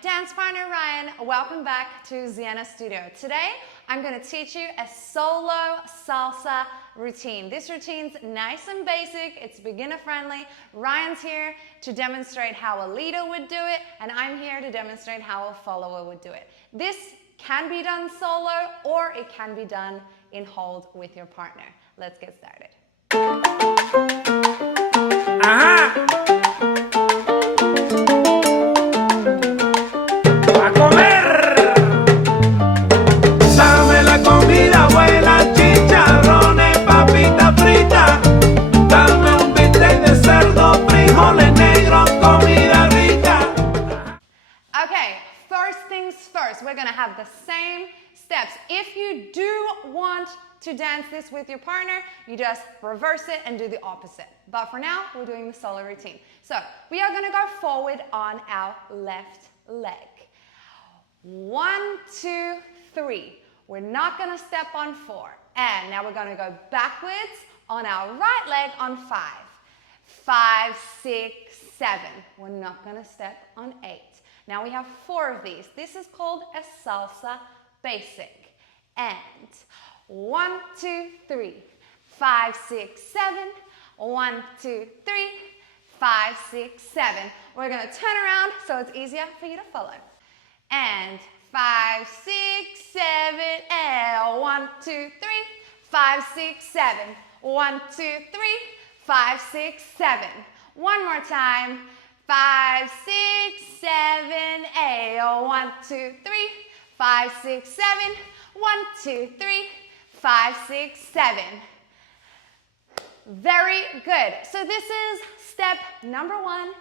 dance partner Ryan. Welcome back to Zienna Studio. Today, I'm going to teach you a solo salsa routine. This routine's nice and basic. It's beginner friendly. Ryan's here to demonstrate how a leader would do it, and I'm here to demonstrate how a follower would do it. This can be done solo, or it can be done in hold with your partner. Let's get started. A comer. Dame la comida buena, chicharrones, papitas fritas. Dame un bistec de cerdo, frijoles negros, comida rica. Okay, first things first, we're gonna have the same steps. If you do want to dance this with your partner, you just reverse it and do the opposite. But for now, we're doing the solo routine. So we are gonna go forward on our left leg. 1, 2, 3. We're not gonna step on 4. And now we're gonna go backwards on our right leg on 5. 5, 6, 7. We're not gonna step on 8. Now we have 4 of these. This is called a salsa basic. And 1, 2, 3. 5, 6, 7. 1, 2, 3. 5, 6, 7. We're gonna turn around so it's easier for you to follow. And 5, 6, 7, and 1, 2, 3, 5, 6, 7. 1, 2, 3, 5, 6, 7. One more time. 5, 6, 7, 8. 1, 2, 3, 5, 6, 7. 1, 2, 3, 5, 6, 7. Very good. So this is step number 1,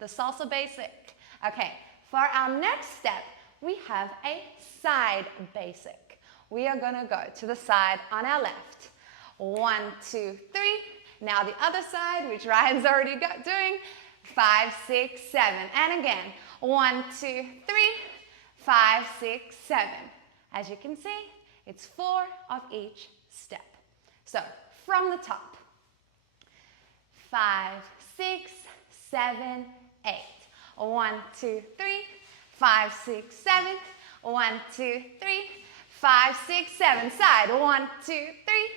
the salsa basic. Okay, for our next step, we have a side basic. We are gonna go to the side on our left. 1, 2, 3. Now the other side, which Ryan's already doing. 5, 6, 7. And again, 1, 2, 3, 5, 6, 7. As you can see, it's 4 of each step. So from the top. 5, 6, 7, 8. 1, 2, 3, 5, 6, 7. 1, 2, 3, 5, 6, 7. Side. 1, 2, 3,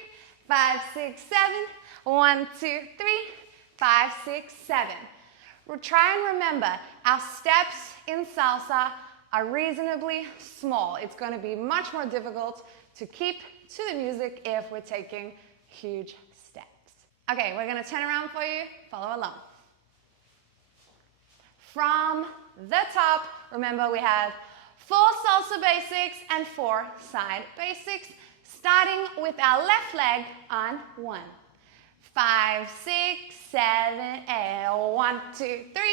5, 6, 7. 1, 2, 3, 5, 6, 7. We'll try and remember our steps in salsa are reasonably small. It's going to be much more difficult to keep to the music if we're taking huge steps. Okay, we're going to turn around for you. Follow along. From the top, remember we have 4 salsa basics and 4 side basics, starting with our left leg on 1. 5, 6, 7, 8. 1, 2, 3,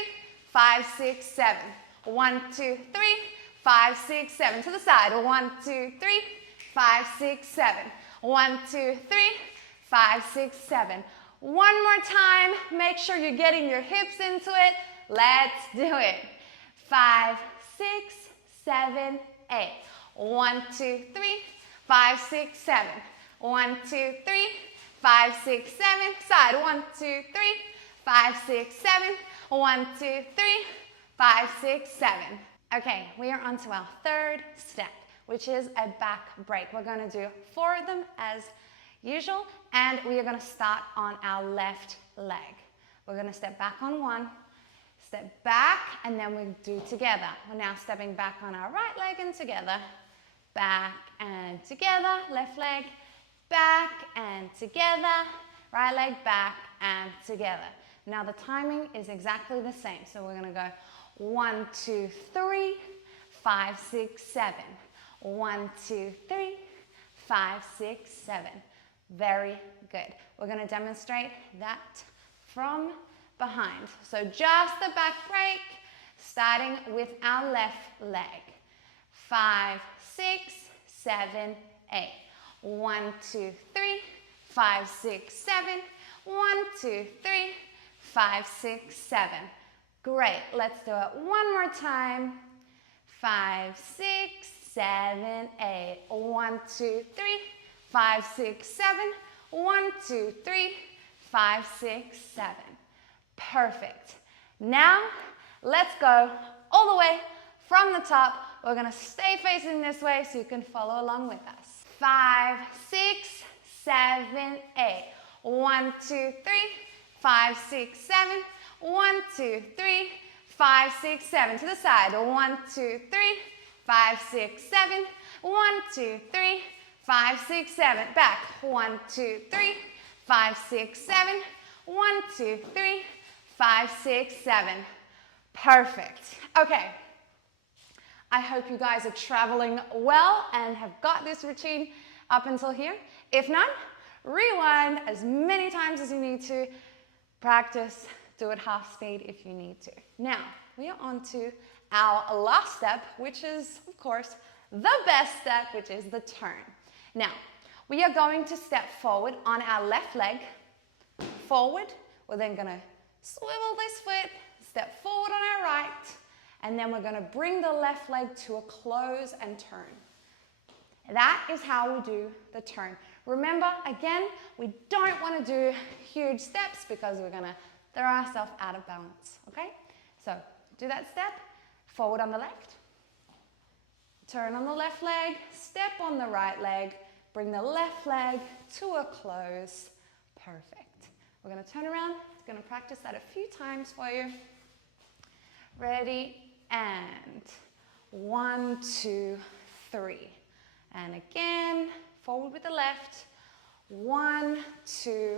5, 6, 7. 1, 2, 3, 5, 6, 7. To the side. 1, 2, 3, 5, 6, 7. 1, 2, 3, 5, 6, 7. One more time. Make sure you're getting your hips into it. Let's do it. 5, 6, 7, 8. 1, 2, 3, 5, 6, 7. 1, 2, 3, 5, 6, 7. Side. 1, 2, 3, 5, 6, 7. 1, 2, 3, 5, 6, 7. Okay, we are on to our third step, which is a back break. We're going to do 4 of them as usual, and we are going to start on our left leg. We're going to step back on 1, step back, and then we do together. We're now stepping back on our right leg and together. Back and together, left leg, back and together, right leg, back and together. Now the timing is exactly the same. So we're gonna go 1, 2, 3, 5, 6, 7. 1, 2, 3, 5, 6, 7. Very good. We're gonna demonstrate that from behind. So just the back break, starting with our left leg. 5, 6, 7, 8. 1, 2, 3, 5, 6, 7. 1, 2, 3, 5, 6, 7. Great. Let's do it one more time. 5, 6, 7, 8. 1, 2, 3, 5, 6, 7. 1, 2, 3, 5, 6, 7. Perfect. Now, let's go all the way From the top, we're gonna stay facing this way so you can follow along with us. 5, 6, 7, 8. 1, 2, 3, 5, 6, 7. 1, 2, 3, 5, 6, 7. To the side. 1, 2, 3, 5, 6, 7. 1, 2, 3, 5, 6, 7. Back. 1, 2, 3, 5, 6, 7. 1, 2, 3, 5, 6, 7. Perfect. Okay. I hope you guys are traveling well and have got this routine up until here. If not, rewind as many times as you need to. Practice, do it half speed if you need to. Now, we are on to our last step, which is, of course, the best step, which is the turn. Now, we are going to step forward on our left leg. Forward, we're then gonna swivel this foot, step forward on our right, and then we're gonna bring the left leg to a close and turn. That is how we do the turn. Remember, again, we don't want to do huge steps because we're going to throw ourselves out of balance, okay? So do that step, forward on the left, turn on the left leg, step on the right leg, bring the left leg to a close. Perfect. We're going to turn around. It's going to practice that a few times for you. Ready, and 1, 2, 3. And again, forward with the left. 1, 2,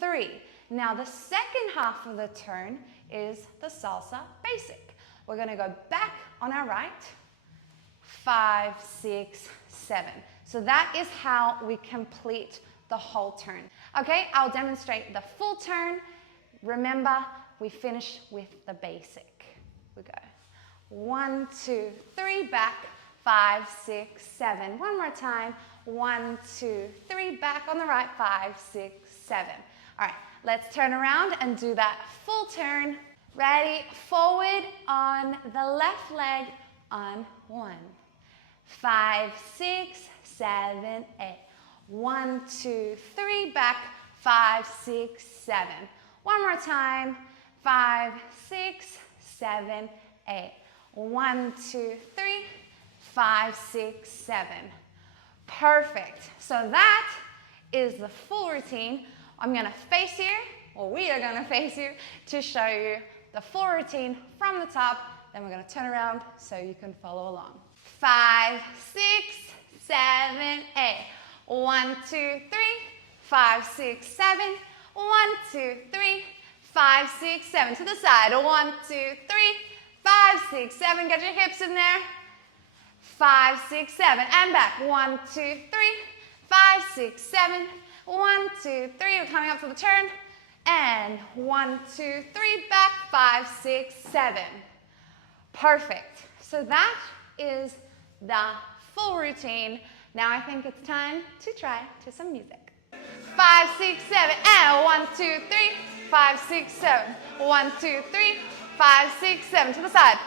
3. Now the second half of the turn is the salsa basic. We're going to go back on our right. 5, 6, 7. So that is how we complete the whole turn. Okay, I'll demonstrate the full turn. Remember, we finish with the basic. We go 1, 2, 3, back. 5, 6, 7. One more time. 1, 2, 3. Back on the right. 5, 6, 7. All right, let's turn around and do that full turn. Ready? Forward on the left leg on 1. 5, 6, 7, 8. 1, 2, 3. Back. 5, 6, 7. One more time. 5, 6, 7, 8. 1, 2, 3. 5, 6, 7. Perfect. So that is the full routine. I'm going to face you, or we are going to face you to show you the full routine from the top. Then we're going to turn around so you can follow along. 5, 6, 7, 8. 1, 2, 3. 5, 6, 7. 1, 2, 3. 5, 6, 7. To the side. 1, 2, 3. 5, 6, 7. Get your hips in there. 5, 6, 7, and back. 1, 2, 3, 5, 6, 7. 1, 2, 3. We're coming up to the turn. And 1, 2, 3, back. 5, 6, 7. Perfect. So that is the full routine. Now I think it's time to try to some music. 5, 6, 7, and 1, 2, 3. 5, 6, 7. 1, 2, 3. 5, 6, 7. To the side.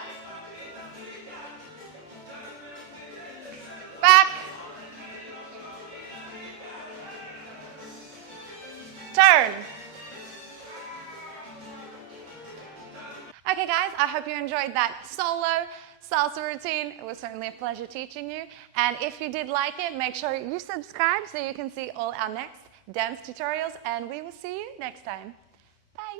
Back. Turn. Okay guys, I hope you enjoyed that solo salsa routine. It was certainly a pleasure teaching you. And if you did like it, make sure you subscribe so you can see all our next dance tutorials, and we will see you next time. Bye.